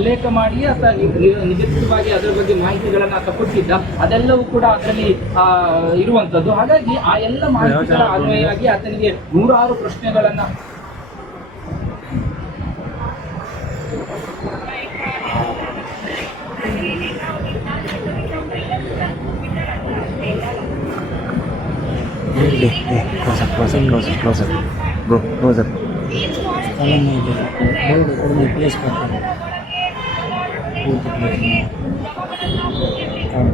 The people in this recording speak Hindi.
ಉಲ್ಲೇಖ ಮಾಡಿ ಅಥವಾ ನಿಗದಿತವಾಗಿ ಅದರ ಬಗ್ಗೆ ಮಾಹಿತಿಗಳನ್ನು ಆತ ಕೊಟ್ಟಿದ್ದ ಅದೆಲ್ಲವೂ ಕೂಡ ಅದರಲ್ಲಿ ಇರುವಂತದ್ದು. ಹಾಗಾಗಿ ಆ ಎಲ್ಲ ಮಾಹಿತಿಗಳ ಅನ್ವಯವಾಗಿ ಆತನಿಗೆ ನೂರಾರು ಪ್ರಶ್ನೆಗಳನ್ನ दे दे close up close up close up close up bro close up कलम नहीं दे बोर्ड और मैं प्लेस करता हूँ बोर्ड प्लेस काम